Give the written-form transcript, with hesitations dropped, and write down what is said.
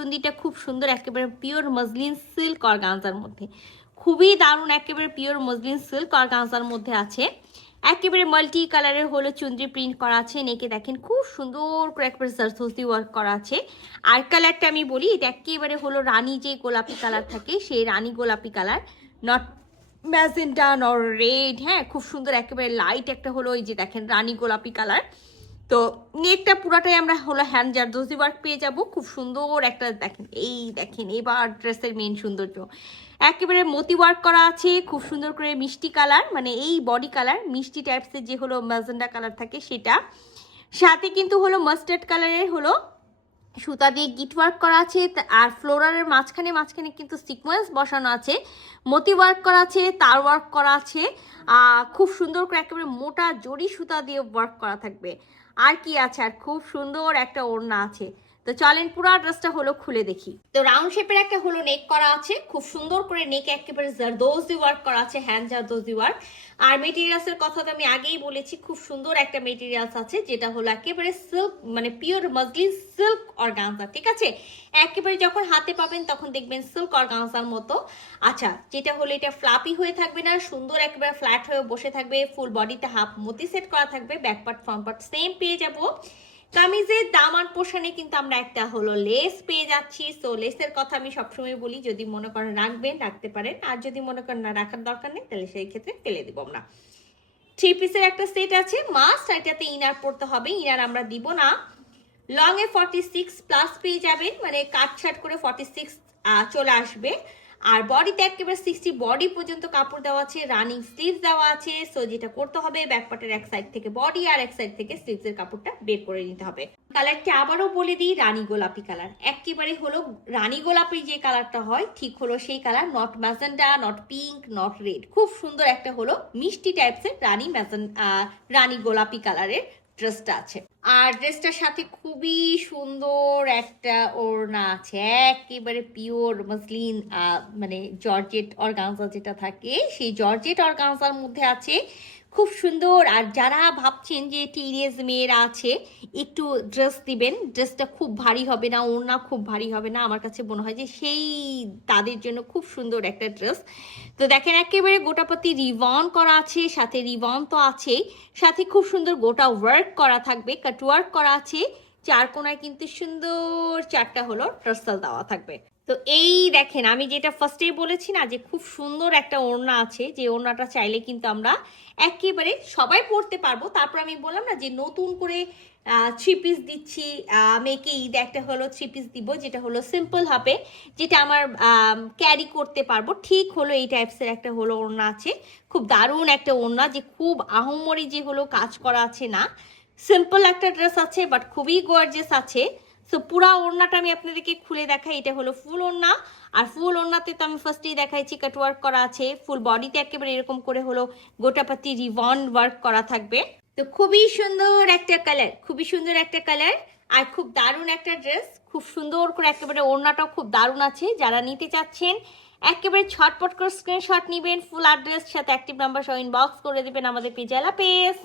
চুন্ডিটা খুব সুন্দর, একেবারে পিওর মসলিন সিল্ক অর্গানজার মধ্যে, খুবই দারুণ, একেবারে পিওর মসলিন সিল্ক অর্গানজার মধ্যে আছে। একেবারে মাল্টি কালারের হলো চুন্ডি প্রিন্ট করা আছে, নেকে দেখেন খুব সুন্দর করে একেবারে জারদোজি ওয়ার্ক করা আছে। আর কালারটা আমি বলি, এটা একেবারে হলো রানী যে গোলাপি কালার থাকে সেই রানী গোলাপি কালার, নট ম্যাজেন্টা নর রেড। হ্যাঁ, খুব সুন্দর একেবারে লাইট একটা হলো এই যে দেখেন রানী গোলাপি কালার। তো নেকটা পুরাটাই আমরা হলো হ্যান্ড জারদোজি ওয়ার্ক পেয়ে যাব, খুব সুন্দর একটা দেখেন, এই দেখেন এবার ড্রেসের মেন সৌন্দর্য, একেবারে মতি ওয়ার্ক করা আছে খুব সুন্দর করে, মিষ্টি কালার মানে এই বডি কালার মিষ্টি টাইপসের যে হলো ম্যাজেন্ডা কালার থাকে সেটা, সাথে কিন্তু হলো মাস্টার্ড কালারের হলো সুতা দিয়ে গিট ওয়ার্ক করা আছে। আর ফ্লোরালের মাঝখানে মাঝখানে কিন্তু সিকোয়েন্স বসানো আছে, মতি ওয়ার্ক করা আছে, তার ওয়ার্ক করা আছে, খুব সুন্দর করে একেবারে মোটা জড়ি সুতা দিয়ে ওয়ার্ক করা থাকবে। আর কি আছে, আর খুব সুন্দর একটা ওড়না আছে। তো চলেন পুরো ড্রেসটা হলো খুলে দেখি। তো রাউন্ড শেপের একটা হলো নেক করা আছে, খুব সুন্দর করে নেক একেবারে জারদোজি ওয়ার্ক করা আছে, হ্যান্ড জারদোজি ওয়ার্ক। আর মেটেরিয়ালসের কথা তো আমি আগেই বলেছি, খুব সুন্দর একটা মেটেরিয়ালস আছে যেটা হলো একেবারে সিল্ক মানে পিওর মসলিন সিল্ক অর্গানজা, ঠিক আছে। একেবারে যখন হাতে পাবেন তখন দেখবেন সিল্ক অর্গানজার মতো। আচ্ছা, যেটা হলো এটা ফ্লাপি হয়ে থাকবে না, সুন্দর একেবারে ফ্ল্যাট হয়ে বসে থাকবে, ফুল বডিতে হাফ মতি সেট করা থাকবে, back part front part same পেয়ে যাবো। কামিজের দামান পোর্শনে কিন্তু আমরা একটা হলো লেস পেয়ে যাচ্ছি। সো লেসের কথা আমি সবসময় বলি, যদি মনে করেন রাখবেন রাখতে পারেন, আর যদি মনে করেন না রাখার দরকার নেই তাহলে সেই ক্ষেত্রে ফেলে দিব আমরা। 3 পিসের একটা সেট আছে, মাস্ট এটাতে ইনার পড়তে হবে, ইনার আমরা দিব না। লং এ 46 প্লাস পেয়ে যাবেন, মানে কাটছাট করে 46 চলে আসবে। আর বডিতে একেবারে 60 বডি পর্যন্ত কাপড় দেওয়া আছে, রানিং স্লিভস দেওয়া আছে। সো যেটা করতে হবে, ব্যাক পার্টের এক সাইড থেকে বডি আর এক সাইড থেকে স্লিভসের কাপড়টা বের করে নিতে হবে। কালারটা আবারও বলে দিই, রানী গোলাপি কালার, একেবারে হলো রানী গোলাপি যে কালারটা হয় ঠিক হলো সেই colour, not magenta, not pink, not red, খুব সুন্দর একটা হলো মিষ্টি টাইপসের রানী গোলাপি কালারের ড্রেসটা আছে। আর ড্রেসটার সাথে খুবই সুন্দর একটা ওড়না আছে, একেবারে পিওর মসলিন মানে জর্জেট অর্গানজা যেটা থাকে সেই জর্জেট অর্গানজার মধ্যে আছে, খুব সুন্দর। আর যারা ভাবছেন যে টিনেজ মেয়েরা আছে একটু ড্রেস দিবেন, ড্রেসটা খুব ভারী হবে না, ওড়না খুব ভারী হবে না, আমার কাছে মনে হয় যে সেই তাদের জন্য খুব সুন্দর একটা ড্রেস। তো দেখেন একেবারে গোটাপাতি রিবন করা আছে, সাথে রিবন তো আছেই, সাথে খুব সুন্দর গোটা ওয়ার্ক করা থাকবে, কাট ওয়ার্ক করা আছে, চার কোনায় কিন্তু সুন্দর চারটা হলো টার্সেল দেওয়া থাকবে। তো এই দেখেন আমি যেটা ফার্স্টেই বলেছি না যে খুব সুন্দর একটা ওড়না আছে, যে ওড়নাটা চাইলে কিন্তু আমরা একেবারে সবাই পরতে পারবো। তারপর আমি বললাম না যে নতুন করে 3 পিস দিচ্ছি, মেয়েকে ঈদ একটা হলো 3 পিস দিব যেটা হলো সিম্পল হবে, যেটা আমার ক্যারি করতে পারবো, ঠিক হলো এই টাইপসের একটা হলো ওড়না আছে, খুব দারুণ একটা ওড়না, যে খুব আহমরি যে হলো কাজ করা আছে না, সিম্পল একটা ড্রেস আছে বাট খুবই গর্জিয়াস আছে। সো পুরা ওড়নাটা আমি আপনাদেরকে খুলে দেখাই, এটা হলো ফুল ওড়না। আর ফুল ওড়নাতে তো আমি ফার্স্টেই দেখাইছি কাট ওয়ার্ক করা আছে, ফুল বডিতে একেবারে এরকম করে হলো গোটাপাতি রিবন ওয়ার্ক করা থাকবে। তো খুবই সুন্দর একটা কালার, খুবই সুন্দর একটা কালার, আর খুব দারুণ একটা ড্রেস, খুব সুন্দর করে একেবারে ওড়নাটাও খুব দারুণ আছে। যারা নিতে চাচ্ছেন একেবারে ছটপট করে স্ক্রিনশট নেবেন, ফুল অ্যাড্রেস সাথে অ্যাক্টিভ নাম্বার সহ ইনবক্স করে দেবেন আমাদের পেজে। আল্লাহ হাফেজ।